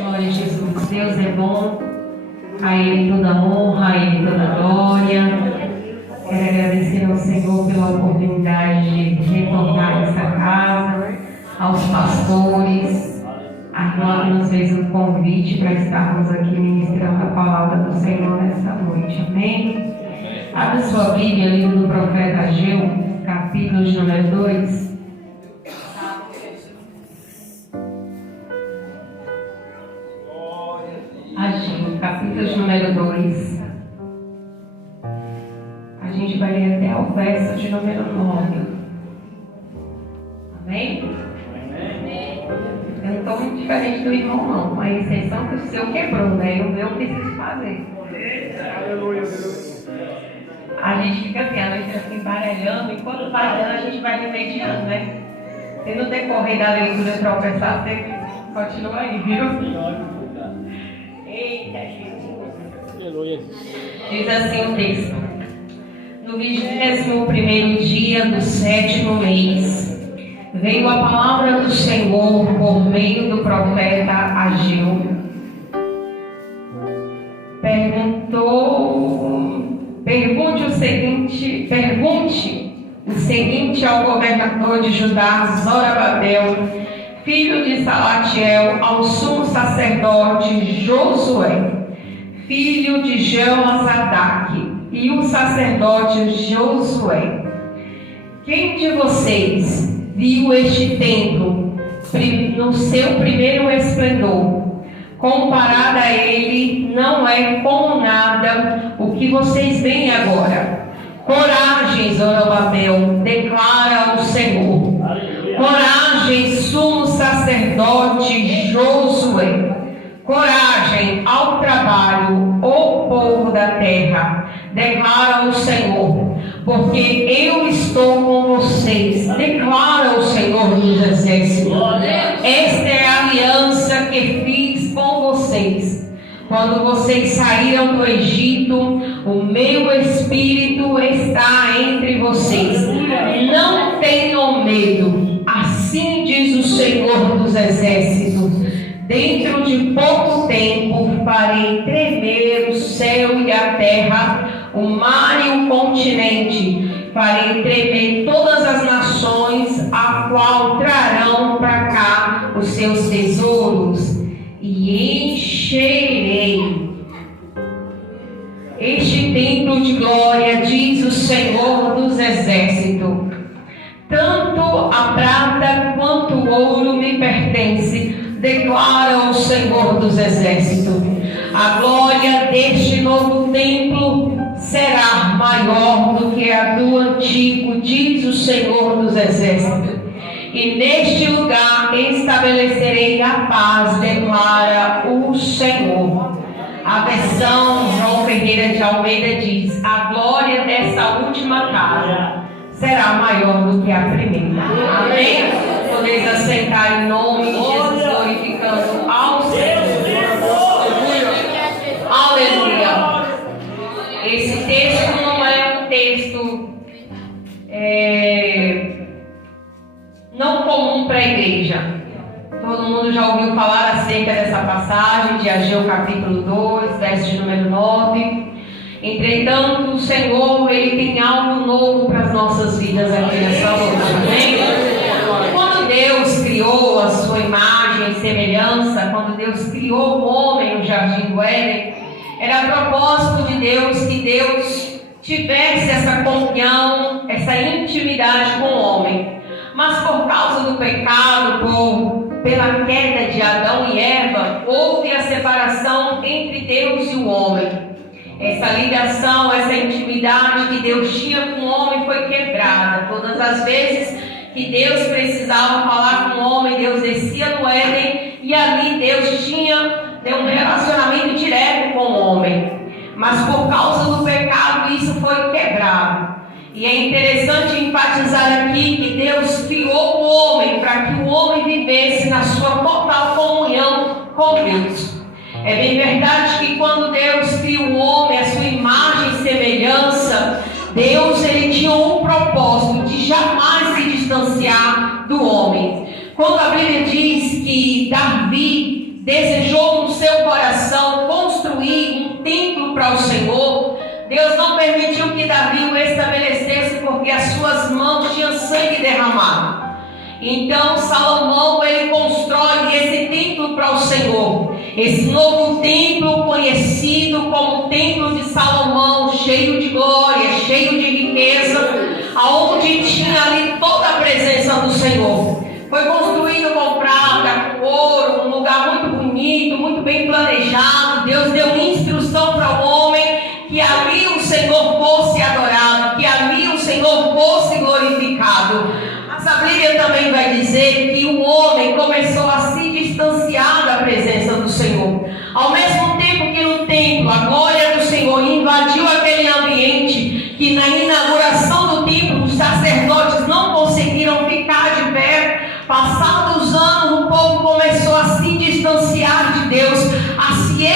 Glória a Jesus. Deus é bom. A Ele toda honra, a Ele toda glória. Quero agradecer ao Senhor pela oportunidade de retornar a essa casa, aos pastores, a irmã que nos fez um convite para estarmos aqui ministrando a palavra do Senhor nesta noite. Amém? Abra sua Bíblia, livro do profeta Ageu, capítulo de número 2. Ageu, capítulo de número 2. A gente vai ler até o verso de número 9. Amém? Eu não estou muito diferente do irmão, não. Com a exceção que o seu quebrou, né? O meu preciso fazer. A gente fica assim, a noite assim, baralhando. Enquanto baralhando, a gente vai remediando, né? Se no decorrer da leitura tropeçar, você continua aí, viu? Eita, Jesus. Diz assim o texto: no 21º dia do 7º mês, veio a palavra do Senhor por meio do profeta Ageu. Pergunte o seguinte ao governador de Judá, Zorobabel, filho de Salatiel, ao sumo sacerdote Josué, filho de Jeozadak, e o sacerdote Josué: quem de vocês viu este templo no seu primeiro esplendor? Comparado a ele, não é como nada o que vocês veem agora. Coragem, Zorobabel, declara o Senhor. Coragem, sumo sacerdote Josué. Coragem ao trabalho, ó povo da terra, declara o Senhor, porque eu estou com vocês, declara o Senhor dos exércitos. Esta é a aliança que fiz com vocês. Quando vocês saíram do Egito, o meu Espírito está entre vocês. Não tenham medo, assim diz o Senhor dos exércitos. Dentro de pouco tempo farei tremer o céu e a terra, o mar e o continente. Farei tremer todas as nações, a qual trarão para cá os seus tesouros, e encherei este templo de glória, diz o Senhor dos exércitos. Tanto a prata quanto o ouro me pertence, declara o Senhor dos exércitos. A glória deste novo templo será maior do que a do antigo, diz o Senhor dos exércitos. E neste lugar estabelecerei a paz, declara o Senhor. A versão João Ferreira de Almeida diz: a glória dessa última casa será maior do que a primeira. Amém? Podeis assentar em nome de Jesus, glorificando ao Senhor. Aleluia. Esse texto não é um texto não comum para a igreja. Todo mundo já ouviu falar acerca dessa passagem de Ageu capítulo 2, verso de número 9. Entretanto, o Senhor, Ele tem algo novo para as nossas vidas aqui nessa noite. Amém? Quando Deus criou a sua imagem e semelhança, quando Deus criou o homem no jardim do Éden, era propósito de Deus que Deus tivesse essa comunhão, essa intimidade com o homem. Mas por causa do pecado, pela queda de Adão e Eva, houve a separação entre Deus e o homem. Essa ligação, essa intimidade que Deus tinha com o homem foi quebrada. Todas as vezes que Deus precisava falar com o homem, Deus descia no Éden e ali Deus tinha um relacionamento direto com o homem. Mas por causa do pecado, isso foi quebrado. E é interessante enfatizar aqui que Deus criou o homem para que o homem vivesse na sua total comunhão com Deus. É bem verdade que quando Deus cria o homem, a sua imagem e semelhança, Deus ele tinha um propósito de jamais se distanciar do homem. Quando a Bíblia diz que Davi desejou para o Senhor, Deus não permitiu que Davi o estabelecesse, porque as suas mãos tinham sangue derramado. Então Salomão, ele constrói esse templo para o Senhor, esse novo templo conhecido como o Templo de Salomão, cheio de glória, cheio de riqueza, aonde tinha ali toda a presença do Senhor. Foi construído com prata, com ouro, um lugar muito bonito, muito bem planejado. Deus deu instrução para o homem que ali o Senhor fosse adorado, que ali o Senhor fosse glorificado. Mas a Bíblia também vai dizer que o homem começou a se distanciar da presença do Senhor. Ao mesmo tempo que no templo a glória do Senhor invadiu aquele ambiente, que na inauguração do templo os sacerdotes não conseguiram ficar de pé. Passados os anos, o povo começou a se distanciar de Deus, a se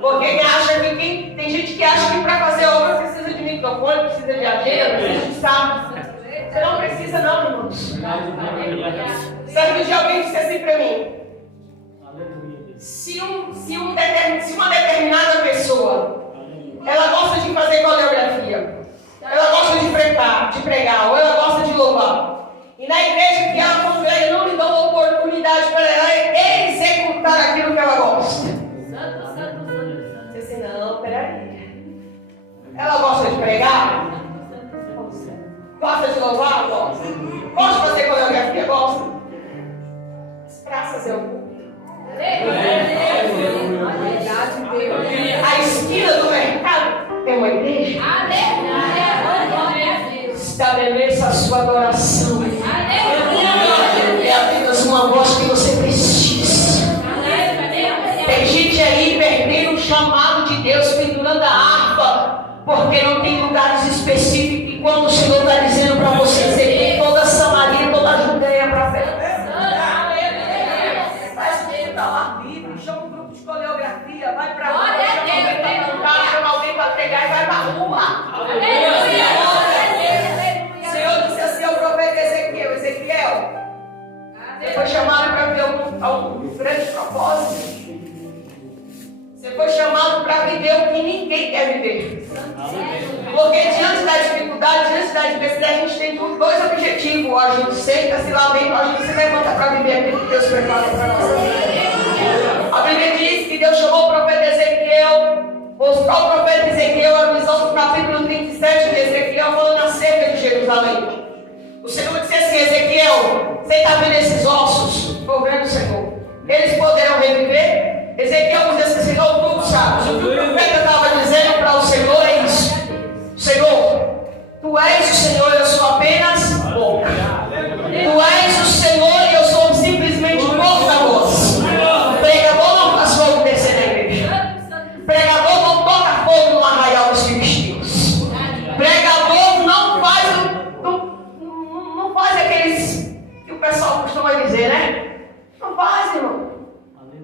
Porque tem gente que acha que para fazer obra precisa de microfone, precisa de agenda, precisa de sábado. Você não precisa não, irmãos. Certo dia alguém disse assim para mim: se uma determinada pessoa ela gosta de fazer coreografia, ela gosta de pregar, ou ela gosta de louvar, e na igreja que ela congrega não lhe dão a oportunidade para ela executar aquilo que ela gosta. Você disse: não, peraí. Ela gosta de pregar? Gosta de louvar? Gosta. Gosta de fazer coreografia? Gosta. As praças é o culto. A esquina do mercado é uma igreja. Estabeleça a sua adoração. É apenas uma voz que você precisa. Tem gente aí perdendo o chamado de Deus, pendurando a harpa, porque não tem lugares específicos. E quando o Senhor está dizendo para você, você tem toda Samaria, toda a Judeia para fé. Chama um grupo de coreografia, vai para rua, chama alguém para pregar e vai para a rua. O Senhor disse assim ao profeta Ezequiel, você foi chamado para ver algum grande propósito. Você foi chamado para viver o que ninguém quer viver. Porque diante da dificuldade, diante da adversidade, a gente tem dois objetivos: ou a gente senta, se lá vem, ou a gente se levanta para viver aquilo que Deus preparou para nós. A Bíblia diz que Deus chamou o profeta Ezequiel, mostrou ao profeta Ezequiel a visão do capítulo 37 de Ezequiel, falando acerca de Jerusalém. O Senhor disse assim: Ezequiel, você está vendo esses ossos? Estou vendo, Senhor. Eles poderão reviver? Ezequiel disse assim: Senhor, tu sabes. O que o profeta estava dizendo para o Senhor é isso: Senhor, tu és o Senhor, eu sou apenas boca. Tu és o Senhor e eu sou simplesmente porta-voz. Pregador não faz fogo descer na igreja. Pregador não toca fogo no arraial dos filisteus. Pregador não faz aqueles que o pessoal costuma dizer, né? Não faz, irmão.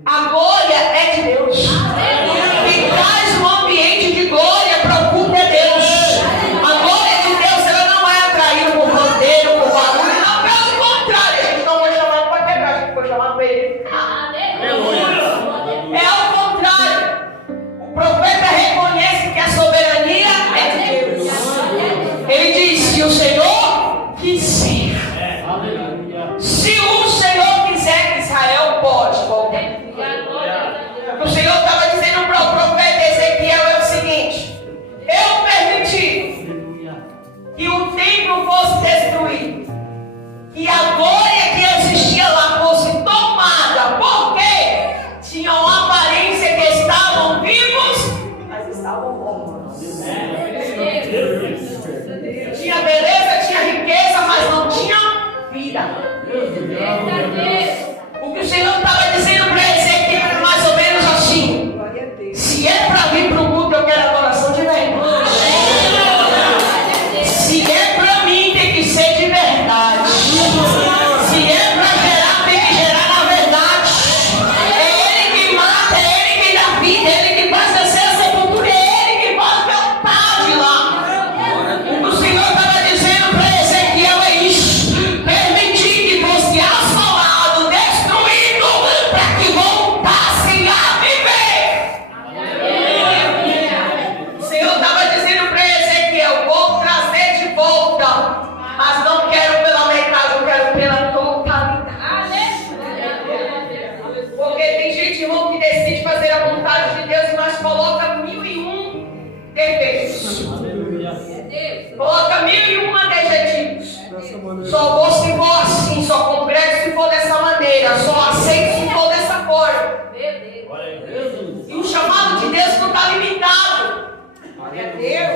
A glória é de Deus. Quem traz um ambiente de glória para o culto é Deus. A glória de Deus, ela não é atraída por bandeira, por barulho. Não, pelo contrário, a gente não foi chamado para quebrar, a gente foi chamado para ele. É ao contrário. O profeta reconhece que a soberania é de Deus. Ele diz: se o Senhor quiser. Se o Senhor quiser que Israel pode voltar. O Senhor estava dizendo para o profeta Ezequiel é o seguinte: eu permiti que o templo fosse destruído, que a glória que existia lá fosse tomada, porque tinham uma aparência que estavam vivos, mas estavam mortos. Tinha beleza, tinha riqueza, mas não tinha vida. O que o Senhor estava dizendo para Ezequiel era mais ou menos assim: se é para vir para o culto, eu quero adoração de verdade. Se é para mim, tem que ser de verdade. Se é para gerar, tem que gerar na verdade. É Ele que mata, é Ele que dá vida, é Ele que faz descer a sepultura, é Ele que faz voltar de lá. O que o Senhor estava dizendo para Ezequiel é isso: permitir que fosse assolado, destruído, para que voltassem a viver. O Senhor estava dizendo para Ezequiel: vou trazer de volta, mas não quero pela metade, eu quero pela totalidade. Porque tem gente, irmão, que decide fazer a vontade de Deus, mas coloca 1001 defeitos. Coloca 1001 adjetivos. Só vou se for assim, só congrego se for dessa maneira, só aceito se for dessa forma. E o chamado de Deus não está limitado.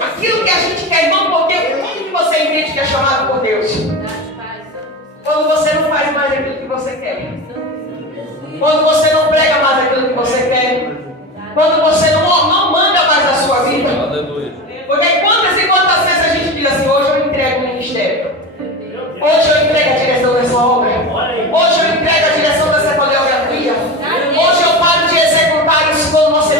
Aquilo que a gente quer, irmão, porque como que você entende que é chamado por Deus? Quando você não faz mais aquilo que você quer. Quando você não prega mais aquilo que você quer. Quando você não manda mais a sua vida. Porque quantas e quantas vezes a gente diz assim: hoje eu entrego o ministério. Hoje eu entrego a direção dessa obra. Hoje eu entrego a direção dessa coreografia. Hoje eu paro de executar isso quando você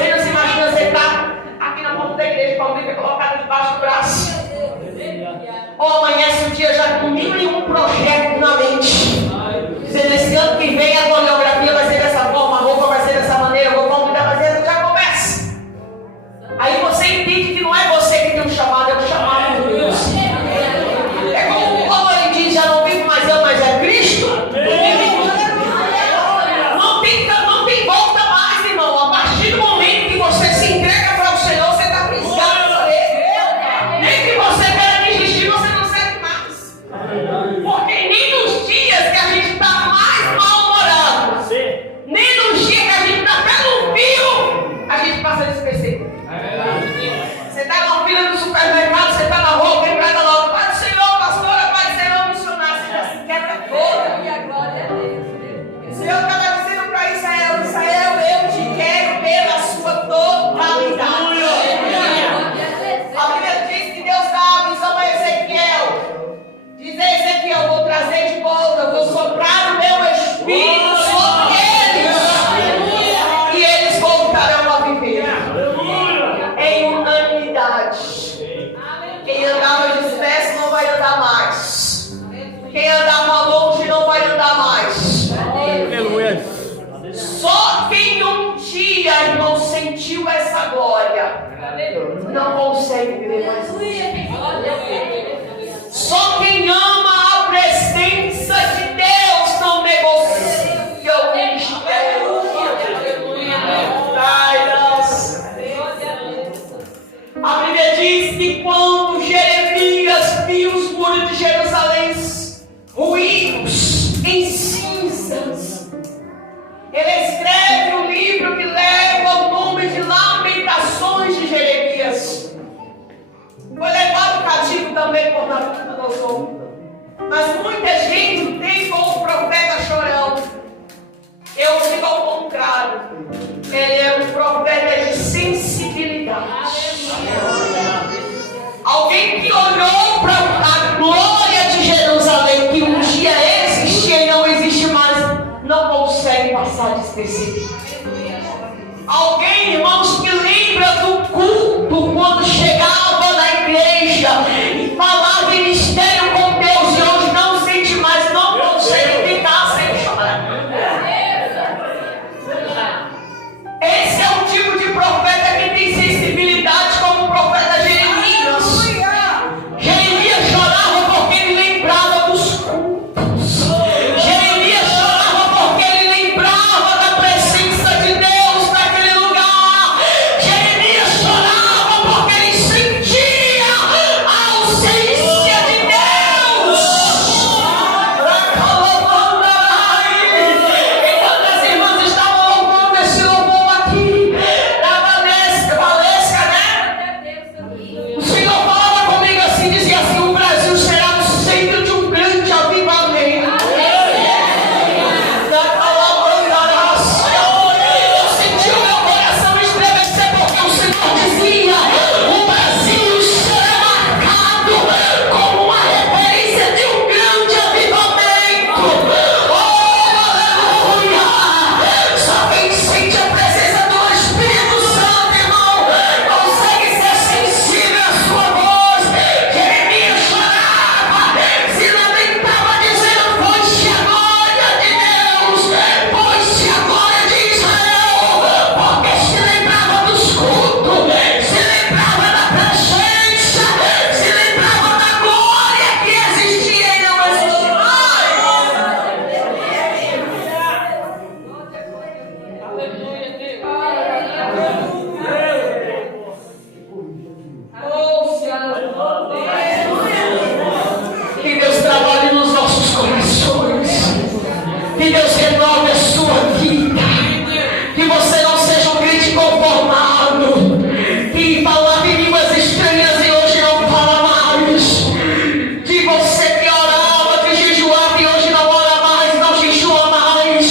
Porque nem nos dias que a gente está mais mal-humorado, nem nos dias que a gente está pelo fio, a gente passa despercebido. Você está na fila do supermercado, você está na rua, vem para logo, Pai do Senhor, pastora, Pai do Senhor, missionário, você já se quebra toda. O Senhor estava dizendo para Israel, Israel, eu te quero pela sua totalidade. A Bíblia diz que Deus dá a visão a Ezequiel. Diz a Ezequiel, vou trazer de volta, vou soprar o meu espírito sobre eles. E eles voltarão a viver em unanimidade. Quem andava disperso não vai andar mais. Quem andava longe não vai andar mais. Só quem um dia, irmão, sentiu essa glória não consegue viver mais. Só quem ama a presença de Deus não negocia o ministério. A Bíblia diz que quando Jeremias viu os muros de Jerusalém ruídos, em cinzas, ele escreve um livro que leva o nome de Lamentações de Jeremias. Foi levado cativo também por Nabucodonosor. Mas muita gente tem como o profeta chorão. Eu digo ao contrário. Ele é um profeta de sensibilidade. Alguém que olhou para a glória de Jerusalém, que um dia existia e não existe mais, não consegue passar despercebido. Alguém, irmãos, que lembra do culto quando chegava na igreja e falava em mistério com Deus e hoje não sente mais, não consegue ficar sem chorar. Esse é o tipo de profeta que tem sensibilidade como o profeta Jeremias. Jeremias chorava porque ele lembrava dos cultos. Jeremias chorava porque ele lembrava da presença de Deus naquele lugar. Jeremias chorava porque ele sentia a ausência de Deus. Enquanto as irmãs estavam louvando esse louvor aqui, da Valesca, né? O Senhor falava comigo assim, dizia assim: o Brasil será o centro de um grande avivamento. Eu senti o meu coração estremecer porque o Senhor dizia: o Brasil será marcado como uma referência de um grande avivamento. Oh, aleluia! Só quem sente a presença do Espírito Santo, irmão, consegue ser sensível à sua voz. Jeremias chorava, se lamentava, dizendo: foi-se a glória de Deus, foi-se a glória de Israel, porque se lembrava dos cultos, se lembrava da presença, se lembrava da glória que existia e não existe mais. Oh, Senhor. Que Deus trabalhe nos nossos corações. Que Deus renove a sua vida. Que você não seja um crente conformado, que falava em línguas estranhas e hoje não fala mais. Que você que orava, que jejuava e hoje não ora mais, não jejua mais.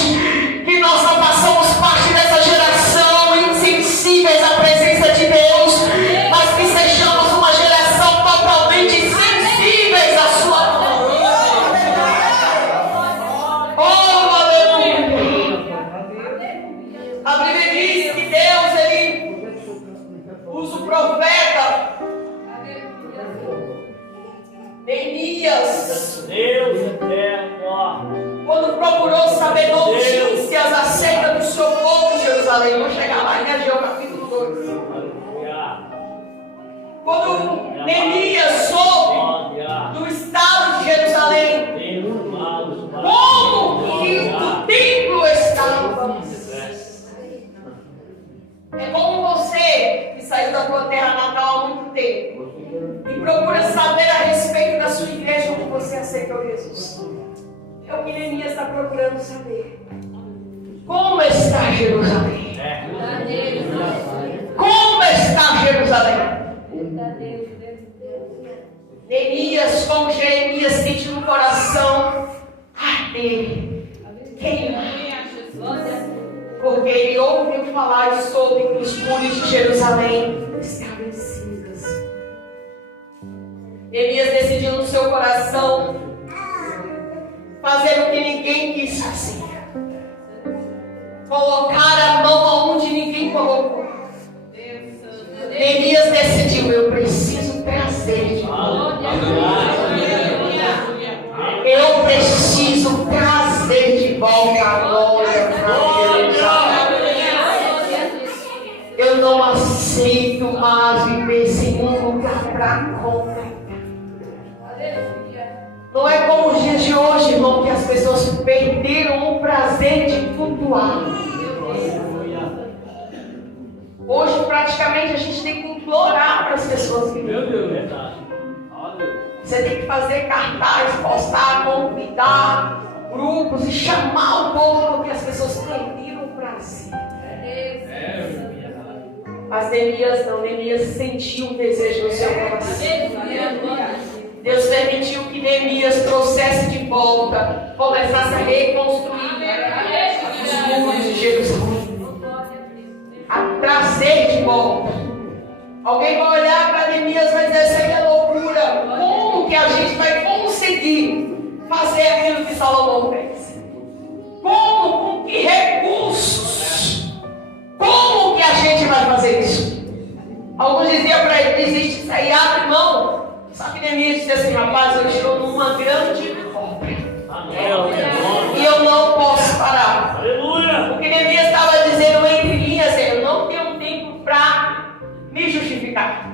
Que nós não passamos parte dessa geração insensíveis à presença de Deus, mas que sejamos uma geração totalmente sensíveis à sua voz. Oh, aleluia! A Bíblia diz que Deus, ele usa o profeta Neemias, Deus eterno, quando procurou saber notícias acerca do seu povo em Jerusalém. Vou chegar lá em Ageu, capítulo 2. aleluia, Quando Neemias soube do estado de Jerusalém, como que o templo estava. É como você que saiu da tua terra natal há muito tempo e procura saber a respeito da sua igreja onde você aceitou Jesus. É o que Neemias está procurando saber. Como está Jerusalém? Como está Jerusalém? Neemias, como Jeremias, sente no coração arder, queimar. Porque ele ouviu falar sobre os muros de Jerusalém estavam em cinzas. Neemias decidiu no seu coração fazer o que ninguém quis fazer. Colocar a mão onde ninguém colocou. Neemias decidiu, eu preciso trazer de volta. Eu preciso trazer de volta a glória para Jerusalém. Eu não aceito mais viver sem um lugar para comprar. Não é como os dias de hoje, irmão, que as pessoas perderam o prazer de flutuar. Hoje, praticamente, a gente tem que implorar para as pessoas que Meu Deus, verdade. Você tem que fazer cartaz, postar, convidar grupos e chamar o povo, porque as pessoas perderam o prazer. Mas Neemias não, Neemias sentiu um desejo no seu coração. Deus permitiu que Neemias trouxesse de volta, começasse a reconstruir os muros de Jerusalém. A trazer de volta. Alguém vai olhar para Neemias e vai dizer: isso aí é loucura. Como que a gente vai conseguir fazer aquilo que Salomão fez? Como? Com que recursos? Como que a gente vai fazer isso? Alguns diziam para ele: desiste disso aí, abre mão. Só que Neemias disse assim: rapaz, eu estou numa grande obra. E eu não posso parar. Aleluia! O que Neemias estava dizendo entre linhas é: eu não tenho tempo para me justificar.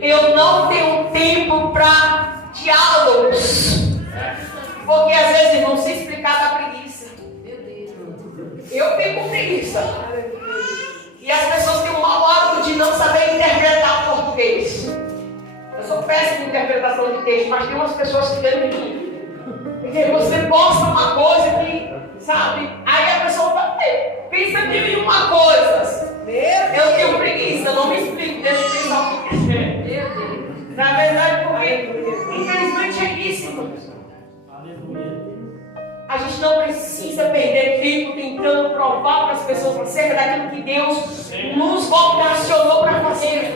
Eu não tenho tempo para diálogos. Porque às vezes, irmão, se explicar dá preguiça. Eu fico preguiça. E as pessoas têm um mau hábito de não saber interpretar português. Eu sou péssimo em interpretação de texto, mas tem umas pessoas que querem mim. Porque você posta uma coisa que, sabe? Aí a pessoa fala: pensa de mim uma coisa. Eu tenho preguiça, não me explico, deixa eu pensar o que quiser. Na verdade, porque infelizmente é isso, irmãos. A gente não precisa perder tempo tentando provar para as pessoas acerca daquilo que Deus nos vocacionou para fazer.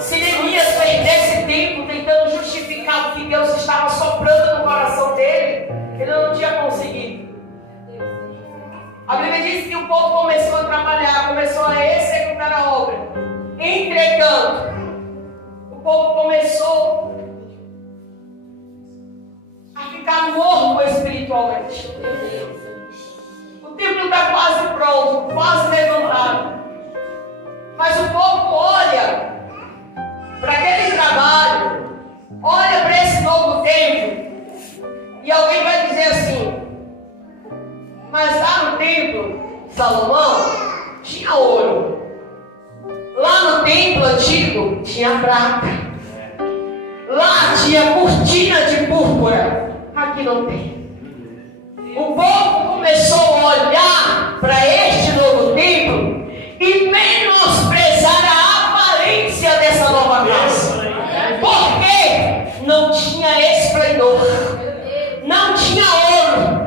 Se Neemias perdesse tempo tentando justificar o que Deus estava soprando no coração dele, ele não tinha conseguido. A Bíblia diz que o povo começou a trabalhar, começou a executar a obra. Entretanto, o povo começou a ficar morto espiritualmente. O templo está quase pronto, quase levantado. Mas o povo olha para aquele trabalho, olha para esse novo templo, e alguém vai dizer assim: mas lá no templo Salomão tinha ouro. Lá no templo antigo tinha prata. Lá tinha cortina de púrpura. Aqui não tem. O povo começou a olhar para este novo templo e menosprezar a aparência dessa nova casa. Porque não tinha esplendor, não tinha ouro.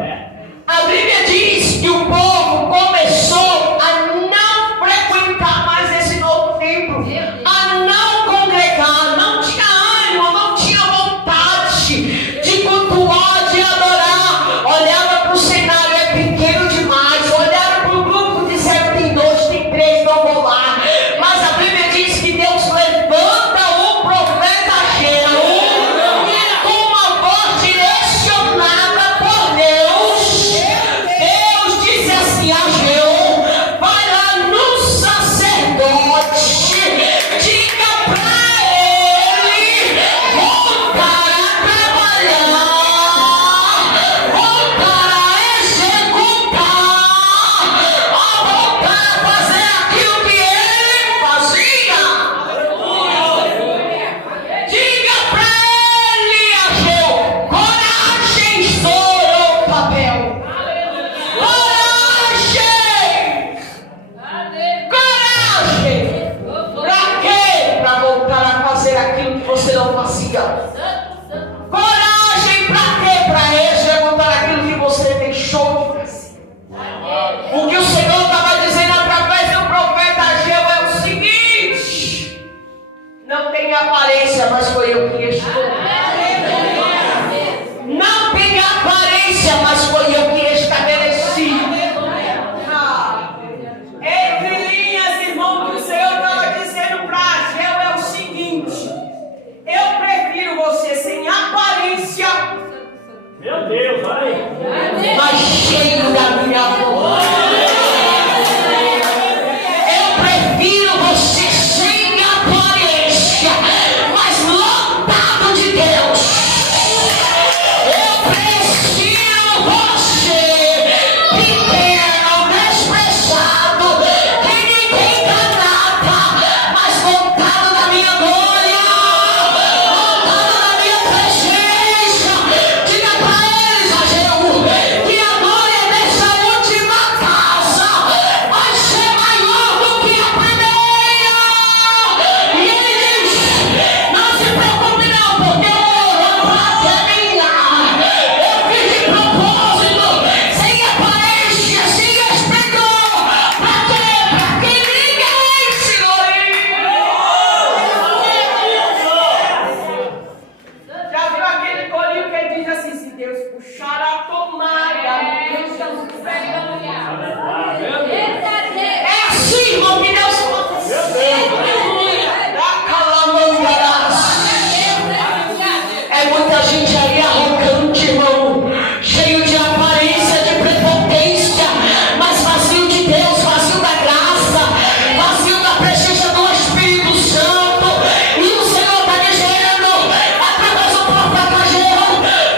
A Bíblia diz que o povo começou a não frequentar mais esse novo templo, a não congregar, não tinha ânimo, não tinha vontade de cultuar, de adorar. Olhava para o cenário, é pequeno demais. Olharam para o grupo, disseram: tem 2, tem 3, não vou lá. Mas a Bíblia diz que Deus levanta o profeta Ageu com uma voz direcionada por Deus. Deus disse assim: cheio da minha glória. Eu prefiro você sem aparência, mas lotado de Deus. Eu prefiro você pequeno, desprezado, que ninguém dá nada, mas montado na minha glória, montado na minha presença. Diga para eles, Ageu, que a glória dessa última casa vai ser maior do que a primeira. E ele diz: não se preocupe não, porque eu oro para terminar. Eu fiz de propósito, sem aparência, sem esplendor. Para quê? Para que ninguém se glorie. Já viu aquele corinho que diz assim: se Deus puxar a tomada, nós estamos pegando. É assim, irmão, que Deus faz. Da calamandarás. É muita gente aí arrogante, irmão, cheio de aparência de prepotência, mas vazio de Deus, vazio da graça, vazio da presença do Espírito Santo. E o Senhor está dizendo, através do profeta Ageu: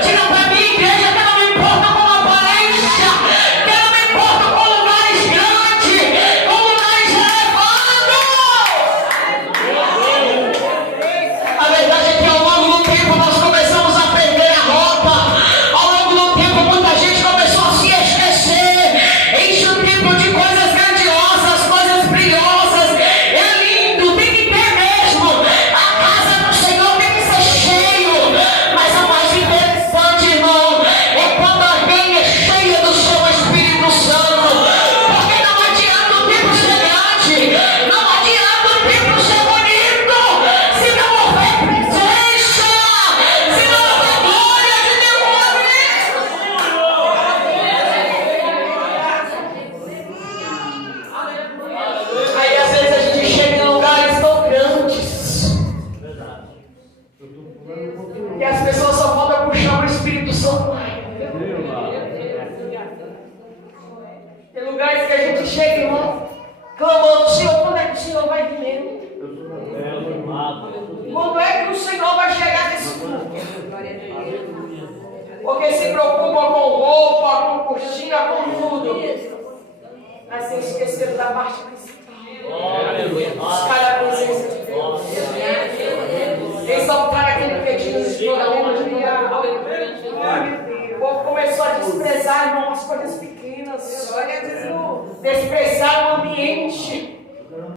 diga para mim, igreja, que eu não me importa com aparência, que eu não me importa com lugares grandes, com lugares elevados. A verdade é que ao longo do tempo nós começamos a perder a rota. Ao longo do tempo muita gente começou a se esquecer. Enche o tempo de coisas grandiosas, coisas brilhosas. É lindo, tem que ter mesmo. A casa do Senhor tem que ser cheio. Mas o mais interessante, irmão, é quando alguém é cheia do seu Espírito Santo. Porque não adianta o tempo ser grande, não adianta o tempo ser bonito, se não houver presença, se não houver glória de Deus. Aí às vezes a gente chega em lugares tão grandes e as pessoas só faltam puxar o Espírito Santo. Tem lugares que a gente chega, irmão, clamando: Senhor, quando é que o Senhor vai vir mesmo? Quando é que o Senhor vai chegar nesse culto? Porque se preocupa com roupa, com coxinha, com tudo. Mas se esqueceram da parte principal. Buscar a presença de Deus. Exaltar aquele que te nos toda honra. O povo começou a desprezar, irmão, as coisas pequenas. Desprezar o ambiente.